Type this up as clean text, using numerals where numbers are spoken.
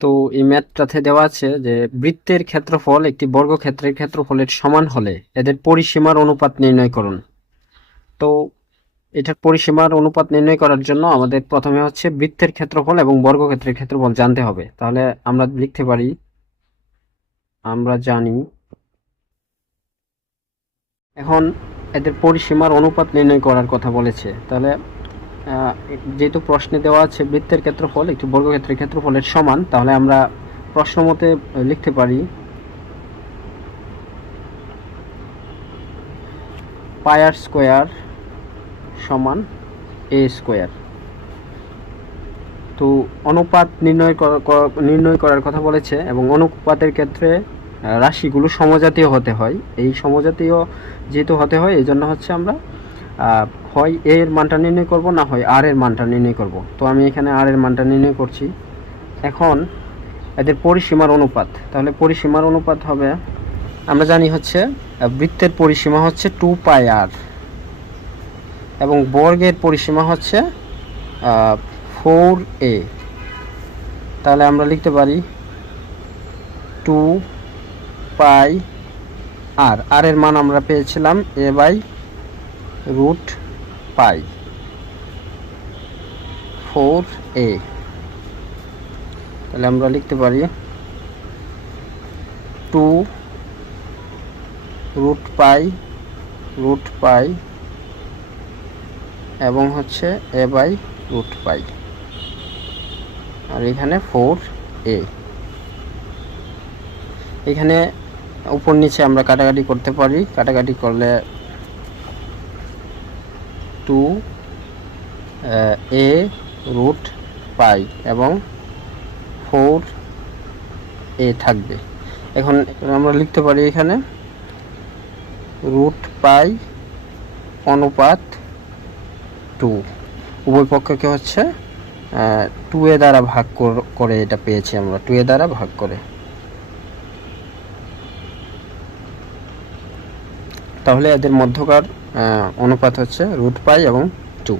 তো এই ম্যাথটাতে দেওয়া আছে যে বৃত্তের ক্ষেত্রফল একটি বর্গক্ষেত্রের ক্ষেত্রফলের সমান হলে এদের পরিসীমার অনুপাত নির্ণয় করুন। তো এটার পরিসীমার অনুপাত নির্ণয় করার জন্য আমাদের প্রথমে হচ্ছে বৃত্তের ক্ষেত্রফল এবং বর্গক্ষেত্রের ক্ষেত্রফল জানতে হবে। তাহলে আমরা লিখতে পারি, আমরা জানি এখন এদের পরিসীমার অনুপাত নির্ণয় করার কথা বলেছে। তাহলে যেহেতু প্রশ্নে দেওয়া আছে বৃত্তের ক্ষেত্রফল একটি বর্গক্ষেত্রের ক্ষেত্রফলের সমান, তাহলে আমরা প্রশ্ন মতে লিখতে পারি পাই আর স্কোয়ার সমান এ স্কোয়ার। তো অনুপাত নির্ণয় করার কথা বলেছে এবং অনুপাতের ক্ষেত্রে রাশিগুলো সমজাতীয় হতে হয়। এই সমজাতীয় যেহেতু হতে হয় এই জন্য হচ্ছে আমরা হয় এ এর মানটা নির্ণয় করব, না হয় আর এর মানটা নির্ণয় করব। তো আমি এখানে আর এর মানটা নির্ণয় করছি। এখন এদের পরিসীমার অনুপাত, তাহলে পরিসীমার অনুপাত হবে, আমরা জানি হচ্ছে বৃত্তের পরিসীমা হচ্ছে 2 পাই আর এবং বর্গের পরিসীমা হচ্ছে 4a। তাহলে আমরা লিখতে পারি 2 পাই আর এর মান আমরা পেয়েছিলাম a/√পাই 4a। তাহলে আমরা লিখতে পারি 2√পাই এবং হচ্ছে a/√পাই আর এখানে 4a। এখানে উপর নিচে আমরা কাটাকাটি করতে পারি, কাটাকাটি করলে 2a√পাই এবং 4a থাকবে। এখন আমরা লিখতে পারি এখানে √পাই অনুপাত 2, উভয় পক্ষকে হচ্ছে 2a দ্বারা ভাগ করে এটা পেয়েছি আমরা, 2a দ্বারা ভাগ করে। তাহলে এদের মধ্যকার অনুপাত হচ্ছে √পাই এবং 2।